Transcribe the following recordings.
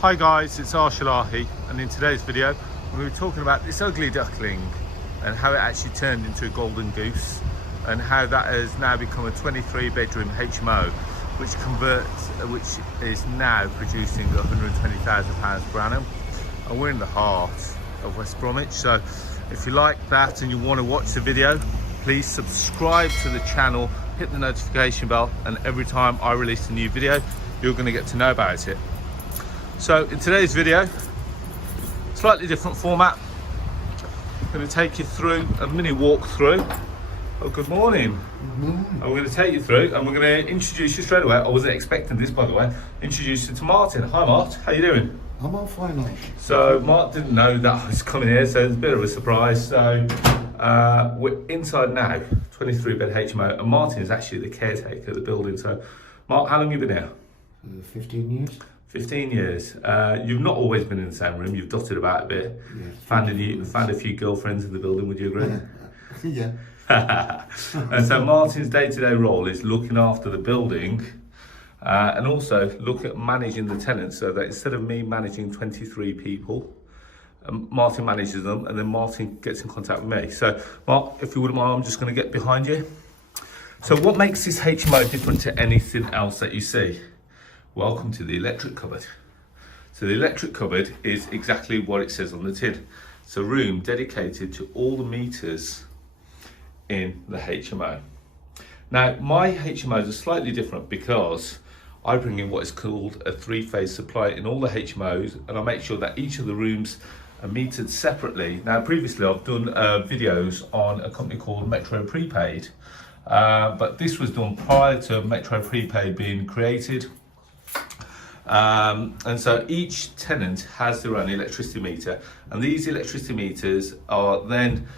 Hi guys, it's Arsh Ellahi, and in today's video we were talking about this ugly duckling and how it actually turned into a golden goose, and how that has now become a 23-bedroom HMO which is now producing £120,000 per annum, and we're in the heart of West Bromwich. So if you like that and you want to watch the video, please subscribe to the channel, hit the notification bell, and every time I release a new video you're going to get to know about it. So in today's video, slightly different format. I'm going to take you through a mini walkthrough. Oh, good morning. I'm going to take you through, and we're going to introduce you straight away. I wasn't expecting this, by the way. Introduce you to Martin. Hi, Mart. How you doing? I'm all fine, mate. So Mart didn't know that I was coming here, so it's a bit of a surprise. So we're inside now, 23-bed HMO, and Martin is actually the caretaker of the building. So, Mart, how long have you been here? 15 years. 15 years. You've not always been in the same room. You've dotted about a bit. Yeah, found a few girlfriends in the building. Would you agree? Yeah. And so Martin's day-to-day role is looking after the building, and also look at managing the tenants, so that instead of me managing 23 people, Martin manages them, and then Martin gets in contact with me. So Mark, if you wouldn't mind, I'm just going to get behind you. So what makes this HMO different to anything else that you see? Welcome to the electric cupboard. So the electric cupboard is exactly what it says on the tin. It's a room dedicated to all the meters in the HMO. Now, my HMOs are slightly different because I bring in what is called a three-phase supply in all the HMOs, and I make sure that each of the rooms are metered separately. Now, previously I've done videos on a company called Metro Prepaid, but this was done prior to Metro Prepaid being created. And so each tenant has their own electricity meter, and these electricity meters are then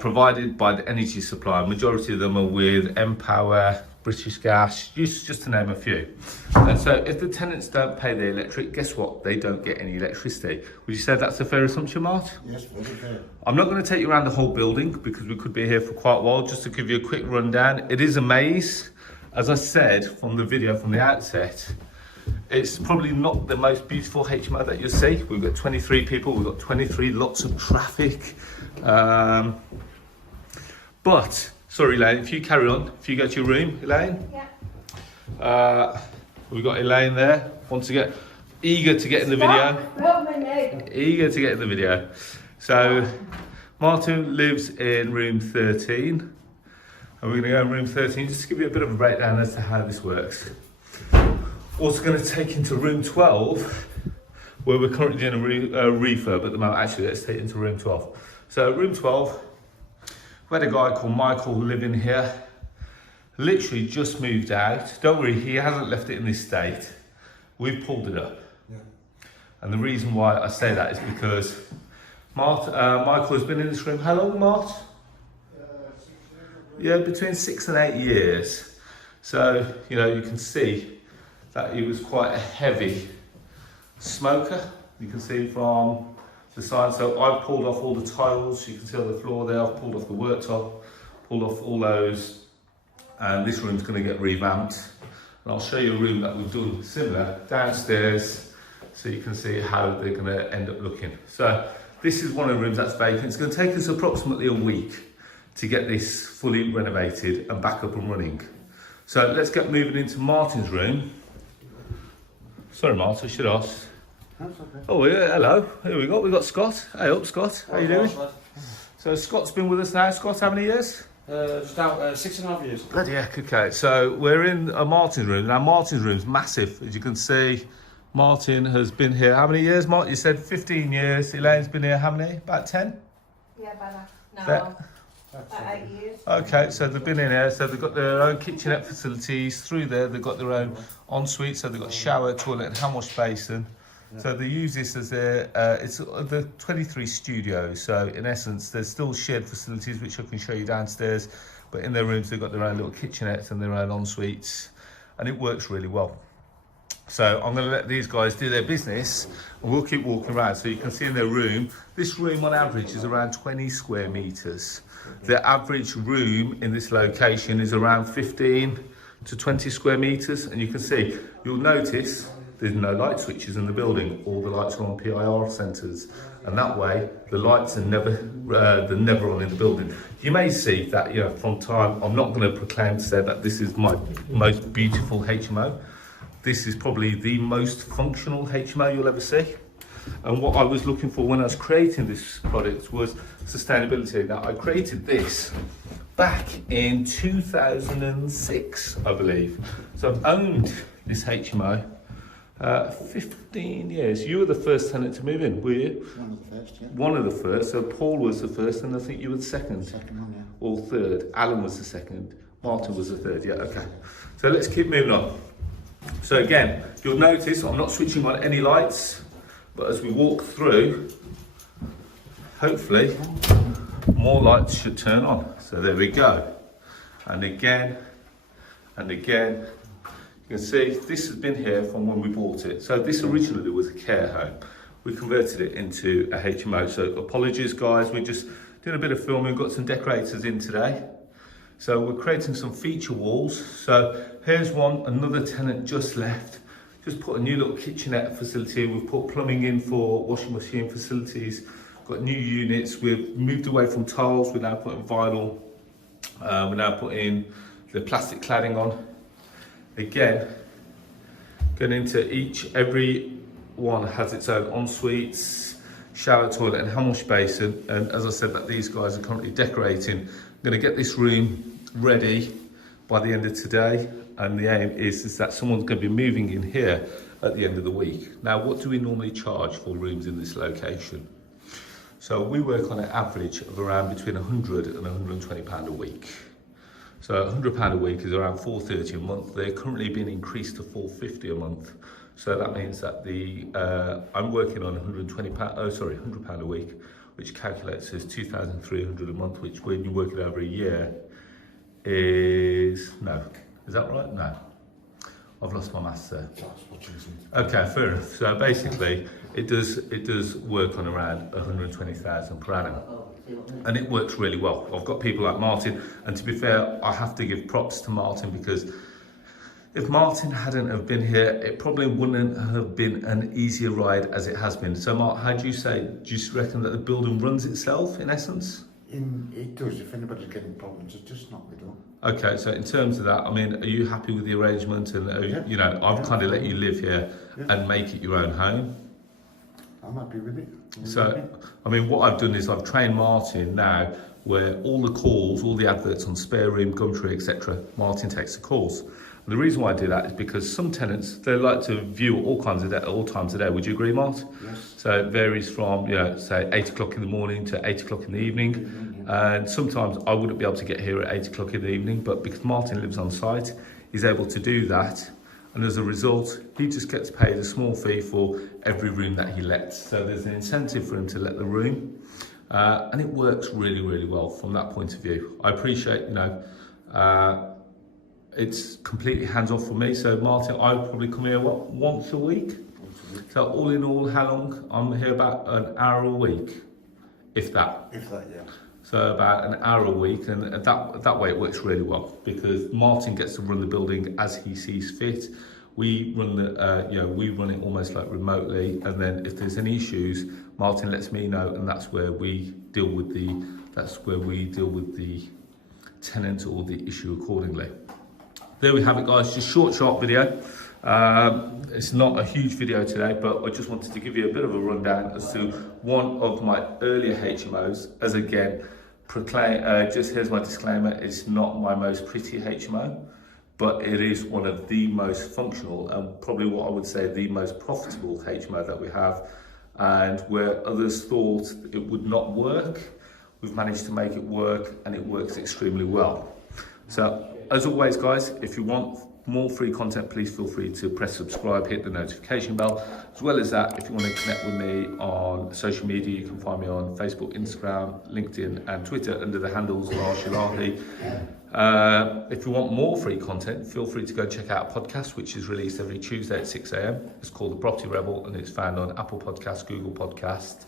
provided by the energy supplier. Majority of them are with Empower, British Gas, just to name a few. And so if the tenants don't pay their electric, guess what? They don't get any electricity. Would you say that's a fair assumption, Mart? Yes, very fair. I'm not going to take you around the whole building because we could be here for quite a while. Just to give you a quick rundown, it is a maze. As I said from the video from the outset, it's probably not the most beautiful HMO that you'll see. We've got 23 people, we've got 23, lots of traffic. But, sorry Elaine, if you carry on, if you go to your room, Elaine. Yeah. We've got Elaine there, eager to get in the video. Eager to get in the video. So, Martin lives in room 13. And we're going to go in room 13 just to give you a bit of a breakdown as to how this works. Also going to take into room 12, where we're currently doing a refurb at the moment. Actually, let's take it into room 12. So room 12, we had a guy called Michael living here, literally just moved out. Don't worry, he hasn't left it in this state. We've pulled it up. Yeah. And the reason why I say that is because Michael has been in this room, how long, Mart? 6 years. Yeah, between 6 and 8 years. So, you know, you can see that he was quite a heavy smoker. You can see from the side. So I've pulled off all the tiles. You can see on the floor there. I've pulled off the worktop, pulled off all those, and this room's going to get revamped. And I'll show you a room that we've done similar downstairs, so you can see how they're going to end up looking. So this is one of the rooms that's vacant. It's going to take us approximately a week to get this fully renovated and back up and running. So let's get moving into Martin's room. Sorry, Martin, I should ask. That's okay. Oh, yeah, hello. Here we go. We've got Scott. Hey up, Scott. How you doing? So Scott's been with us now. Scott, how many years? Just out 6.5 years. Bloody heck, okay. So we're in Martin's room. Now, Martin's room's massive. As you can see, Martin has been here. How many years, Martin? You said 15 years. Elaine's been here how many? About 10? Yeah, about that. That- About 8 years. Okay, so they've been in here, so they've got their own kitchenette facilities through there. They've got their own ensuite, so they've got shower, toilet, and hand wash basin. So they use this as their, it's the 23 studios. So in essence, there's still shared facilities, which I can show you downstairs. But in their rooms, they've got their own little kitchenettes and their own ensuites, and it works really well. So I'm going to let these guys do their business, and we'll keep walking around. So you can see in their room, this room on average is around 20 square meters. The average room in this location is around 15 to 20 square meters. And you can see, you'll notice there's no light switches in the building. All the lights are on PIR centres, and that way the lights are never on in the building. You may see that, you know, from time. I'm not going to proclaim to say that this is my most beautiful HMO. This is probably the most functional HMO you'll ever see. And what I was looking for when I was creating this product was sustainability. Now, I created this back in 2006, I believe. So I've owned this HMO 15 years. You were the first tenant to move in, were you? One of the first, yeah. One of the first. So Paul was the first, and I think you were the second. Second one, yeah. Or third. Alan was the second. Martin was the third. Yeah, okay. So let's keep moving on. So again, you'll notice I'm not switching on any lights, but as we walk through, hopefully more lights should turn on. So there we go. And again, you can see this has been here from when we bought it. So this originally was a care home. We converted it into a HMO. So apologies guys, we're just doing a bit of filming, got some decorators in today. So we're creating some feature walls. So here's one, another tenant just left. Just put a new little kitchenette facility. We've put plumbing in for washing machine facilities. Got new units. We've moved away from tiles. We're now putting vinyl. We're now putting the plastic cladding on. Again, going into every one has its own ensuites, shower, toilet and hand wash basin. And as I said, that these guys are currently decorating. I'm going to get this room ready by the end of today. And the aim is that someone's going to be moving in here at the end of the week. Now, what do we normally charge for rooms in this location? So we work on an average of around between £100 and £120 a week. So £100 a week is around £430 a month. They're currently being increased to £450 a month. So that means that I'm working on £100 a week, which calculates as £2,300 a month, which when you work it over a year is that right? No. I've lost my maths there. Okay, fair enough. So basically, it does work on around 120,000 per annum, and it works really well. I've got people like Martin, and to be fair, I have to give props to Martin because if Martin hadn't have been here, it probably wouldn't have been an easier ride as it has been. So, Mark, how do you say? Do you reckon that the building runs itself in essence? It does. If anybody's getting problems, it's just not the door. Okay, so in terms of that, I mean, are you happy with the arrangement? And you know, I've kind of let you live here and make it your own home. I'm happy with it. So, I mean, what I've done is I've trained Martin now where all the calls, all the adverts on Spare Room, Gumtree, etc., Martin takes the calls. And the reason why I do that is because some tenants, they like to view all times of the day. Would you agree, Mart? Yes. So it varies from, you know, say 8 o'clock in the morning to 8 o'clock in the evening. And sometimes I wouldn't be able to get here at 8 o'clock in the evening, but because Martin lives on site, he's able to do that. And as a result, he just gets paid a small fee for every room that he lets. So there's an incentive for him to let the room. And it works really, really well from that point of view. I appreciate, you know, it's completely hands-off for me. So Martin, I would probably come here, once a week? So all in all, how long? I'm here about an hour a week, if that. If that, yeah. So about an hour a week, and that way it works really well because Martin gets to run the building as he sees fit. We run we run it almost like remotely, and then if there's any issues, Martin lets me know, and that's where we deal with the tenant or the issue accordingly. There we have it, guys. Just short, sharp video. It's not a huge video today, but I just wanted to give you a bit of a rundown as to one of my earlier HMOs. As again, just here's my disclaimer, it's not my most pretty HMO, but it is one of the most functional and probably what I would say the most profitable HMO that we have. And where others thought it would not work, we've managed to make it work, and it works extremely well. So as always, guys, if you want more free content, please feel free to press subscribe, hit the notification bell. As well as that, if you want to connect with me on social media, you can find me on Facebook, Instagram, LinkedIn and Twitter under the handles of Arsh Ellahi. If you want more free content, feel free to go check out a podcast which is released every Tuesday at 6 a.m. It's called The Property Rebel, and it's found on Apple Podcasts, Google Podcasts,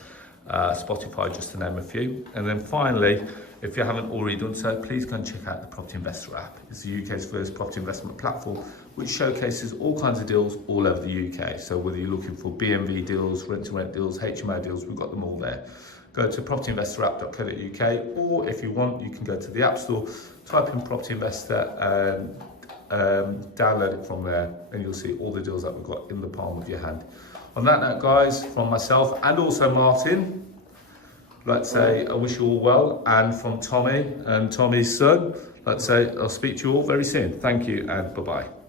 Spotify, just to name a few. And then finally, if you haven't already done so, please go and check out the Property Investor app. It's the UK's first property investment platform which showcases all kinds of deals all over the UK. So whether you're looking for BMV deals, rent-to-rent deals, HMO deals, we've got them all there. Go to propertyinvestorapp.co.uk, or if you want, you can go to the App Store, type in Property Investor, download it from there, and you'll see all the deals that we've got in the palm of your hand. On that note, guys, from myself and also Martin, I'd like to say I wish you all well, and from Tommy and Tommy's son, I'd like to say I'll speak to you all very soon. Thank you, and bye-bye.